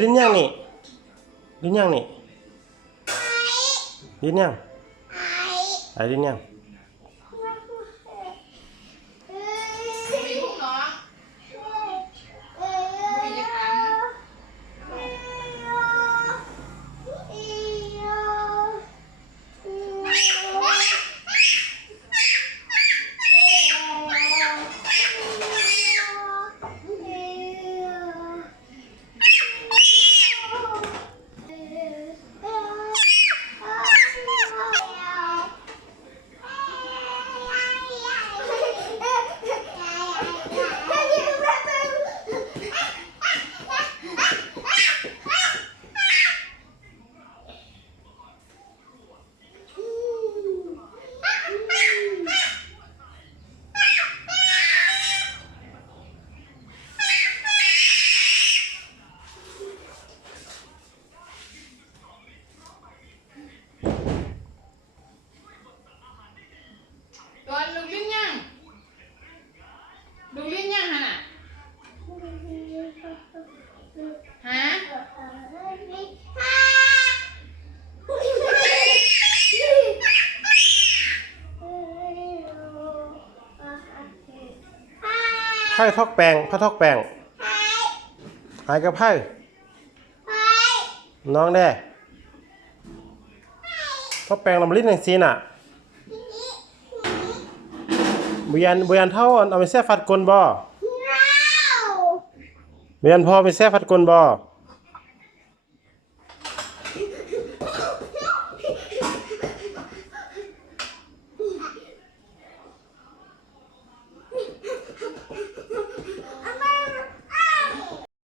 ลิ้นย่างนี่ลิ้นย่างนี่ลิ้นย่างลิ้นย่างดูลิ้นยังฮะน่ะฮะไพ่ทอกแปงพระทอกแปงหายกับไพ่น้องแด่ทอกแปงลำลิ้นหนึ่งซีน่ะบุยันเท่าเอาไปแซ่ฟัดกลบ่บุยันพอไปแซ่ฟัดกลบ่